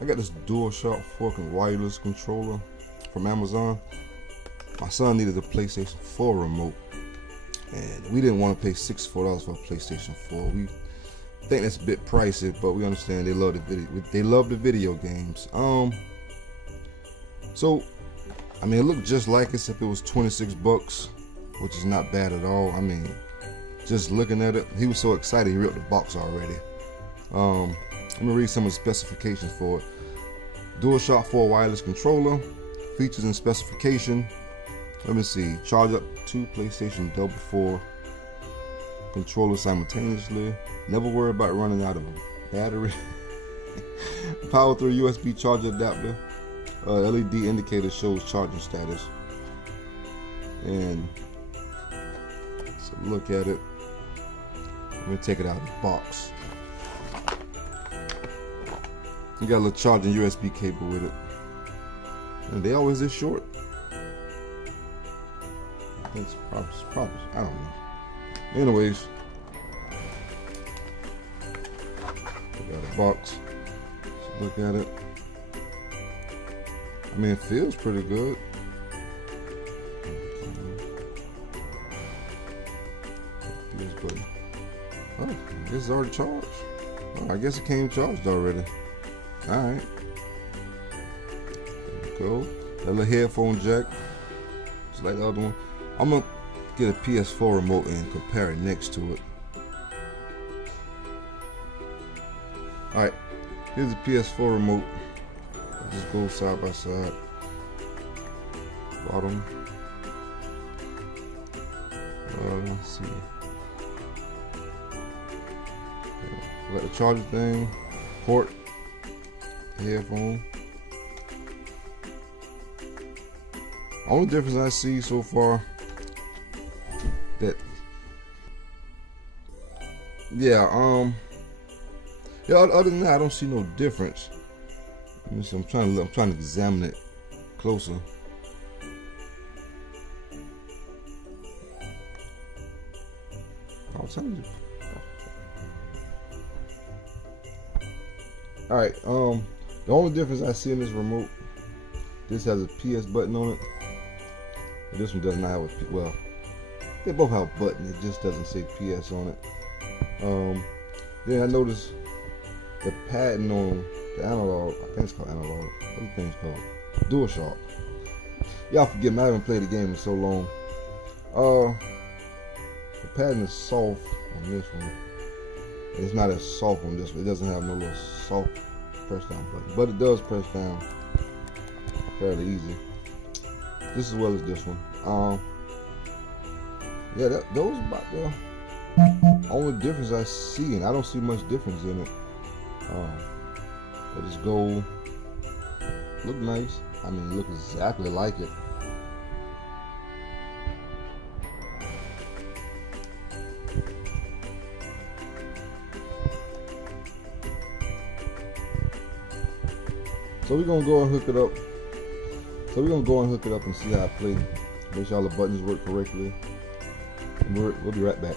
I got this DualShock 4 wireless controller from Amazon. My son needed a PlayStation 4 remote, and we didn't want to pay $64 for a PlayStation 4. We think that's a bit pricey, but we understand they love the video. They love the video games. So I mean, it looked just like it, except it was 26 bucks, which is not bad at all. I mean, just looking at it, he was so excited he ripped the box already. Let me read some of the specifications for it. DualShock 4 wireless controller, features and specification. Let me see. Charge up 2 PlayStation 4 controllers simultaneously. Never worry about running out of a battery. Power through USB charger adapter. LED indicator shows charging status. And so look at it. Let me take it out of the box. You got a little charging USB cable with it. And they always this short. I think it's probably, I don't know. Anyways, we got a box. So look at it. I mean, it feels pretty good. Oh, I guess it's already charged. Oh, I guess it came charged already. Alright. There we go. That little headphone jack. Just like the other one. I'm gonna get a PS4 remote and compare it next to it. Alright. Here's the PS4 remote. Just go side by side. Bottom. Let's see. Got the charger thing, port, headphone. Only difference I see so far that other than that I don't see no difference. Let me see, I'm trying to examine it closer. I'll tell you. Alright, the only difference I see in this remote, this has a PS button on it. And this one does not have a, well, they both have a button, it just doesn't say PS on it. Then I noticed the padding on the analog, I think it's called analog, what do you think it's called? DualShock. Y'all forgive me, I haven't played the game in so long. The padding is soft on this one. It's not as soft on this one. It doesn't have no little soft press down button, but it does press down fairly easy. Just as well as this one. Yeah, those about the only difference I see, and I don't see much difference in it. But it's gold. Look nice. I mean, it looks exactly like it. So we're gonna go and hook it up. And see how I play. Make sure all the buttons work correctly. And we'll be right back.